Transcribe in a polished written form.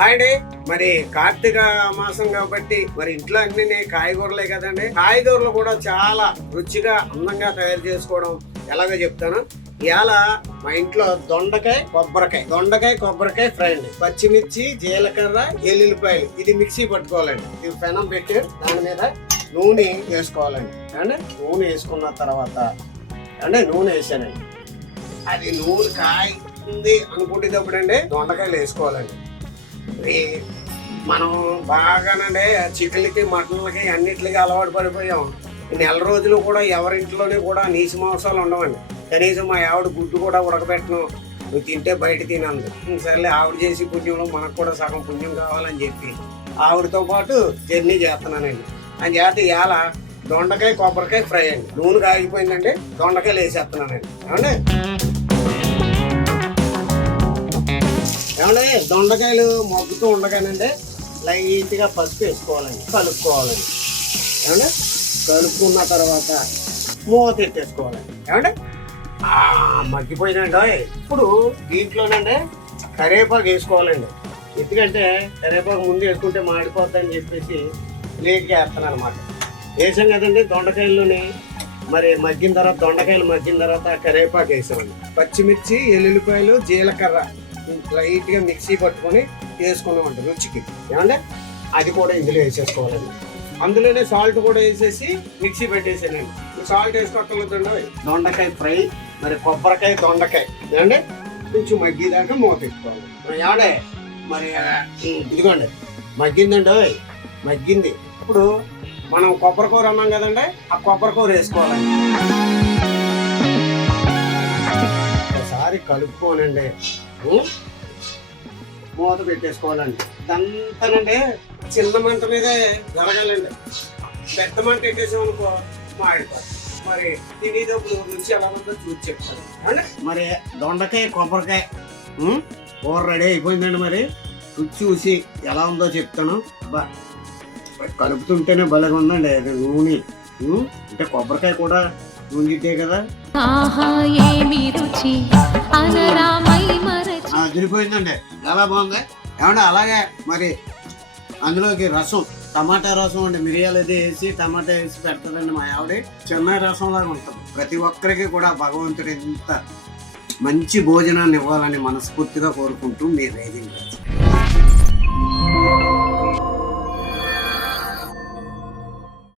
Hi day. మరి కార్తీక మాసం కాబట్టి మరి ఇంట్లో అన్ని కాయగూరలే కదండి. కాయగూరలు కూడా చాలా రుచిగా అందంగా తయారు చేసుకోవడం ఎలాగో చెప్తాను. ఇవాళ మా ఇంట్లో దొండకాయ కొబ్బరికాయ ఫ్రై అండి. పచ్చిమిర్చి, జీలకర్ర, ఎల్లుల్లిపాయలు ఇది మిక్సీ పట్టుకోవాలండి. ఇది పెనం పెట్టి దాని మీద నూనె వేసుకోవాలండి. అంటే నూనె వేసుకున్న తర్వాత నూనె వేసానండి. అది నూనె కాయింది అనుకుంటేటప్పుడు అండి దొండకాయలు వేసుకోవాలండి. మనం బాగానండి చికెన్లకి, మటన్లకి అన్నిటికి అలవాటు పడిపోయాం. నెల రోజులు కూడా ఎవరింట్లోనే కూడా నీసు మాంసాలు ఉండవండి. కనీసం మా ఆవిడ గుడ్డు కూడా ఉడకబెట్టను, నువ్వు తింటే బయట తినంది. సరేలే, ఆవిడ చేసి పుణ్యంలో మనకు కూడా సగం పుణ్యం కావాలని చెప్పి ఆవిడతో పాటు జర్నీ చేస్తున్నానండి. అని చేత ఇవాళ దొండకాయ కొబ్బరికాయ ఫ్రై అండి. నూనె కాగిపోయిందండి, దొండకాయలు వేసేస్తున్నానండి. ఏమంటే దొండకాయలు మగ్గుతూ ఉండగానండి లైట్గా పసుపు వేసుకోవాలండి, కలుపుకోవాలండి. ఏమంటే కలుపుకున్న తర్వాత మూత పెట్టేసుకోవాలండి. ఏమంటే మగ్గిపోయినండి. ఇప్పుడు దీంట్లోనండి కరివేపాకు వేసుకోవాలండి. ఎందుకంటే కరివేపాకు ముందు వేసుకుంటే మాడిపోద్దని చెప్పేసి లేట్గా వేస్తాను అనమాట. వేసాం కదండి దొండకాయల్లోని. మరి దొండకాయలు మగ్గిన తర్వాత కరివేపాకు వేసామండి. పచ్చిమిర్చి, ఎల్లుల్లిపాయలు, జీలకర్ర లైట్గా మిక్సీ పట్టుకొని వేసుకున్నామండి రుచికి. ఏమంటే అది కూడా ఇందులో వేసేసుకోవాలండి. అందులోనే సాల్ట్ కూడా వేసేసి మిక్సీ పెట్టేసానండి. సాల్ట్ వేసుకోవట్లేదండి. దొండకాయ ఫ్రై, మరి కొబ్బరికాయ దొండకాయ ఏమంటే కొంచెం మగ్గిదాకా మూత పెట్టుకోవాలి. ఏమంటే మరి ఇదిగోండి మగ్గిందండి, మగ్గింది. ఇప్పుడు మనం కొబ్బరికూర అన్నాం కదండి, ఆ కొబ్బరికూర వేసుకోవాలండి. ఒకసారి కలుపుకోనండి, మూత పెట్టేసుకోవాలండి. ఇదంతానండి చిన్న మంట మీద జరగాలండి. పెద్ద మంట పెట్టేసామనుకో మాడిపోతుంది. మరి తినేటప్పుడు రుచి ఎలా ఉందో చూసి చెప్తాను. అంటే మరి దొండకాయ కొబ్బరికాయ కూర రెడీ అయిపోయిందండి. మరి రుచి చూసి ఎలా ఉందో చెప్తాను. బా కలుపుతుంటేనే భలేగా ఉందండి. అది నూనె అంటే కొబ్బరికాయ కూడా నూనె కదా. అదిరిపోయిందండి, చాలా బాగుంది. ఏమంటే అలాగే మరి అందులోకి రసం, టమాటా రసం అండి, మిరియాలు అది వేసి టమాటా వేసి పెడతాడండి మా ఆవిడ. చిన్న రసం లాగా ఉంటుంది. ప్రతి ఒక్కరికి కూడా భగవంతుడు ఇంత మంచి భోజనాన్ని ఇవ్వాలని మనస్ఫూర్తిగా కోరుకుంటూ మీ రైజింగ్.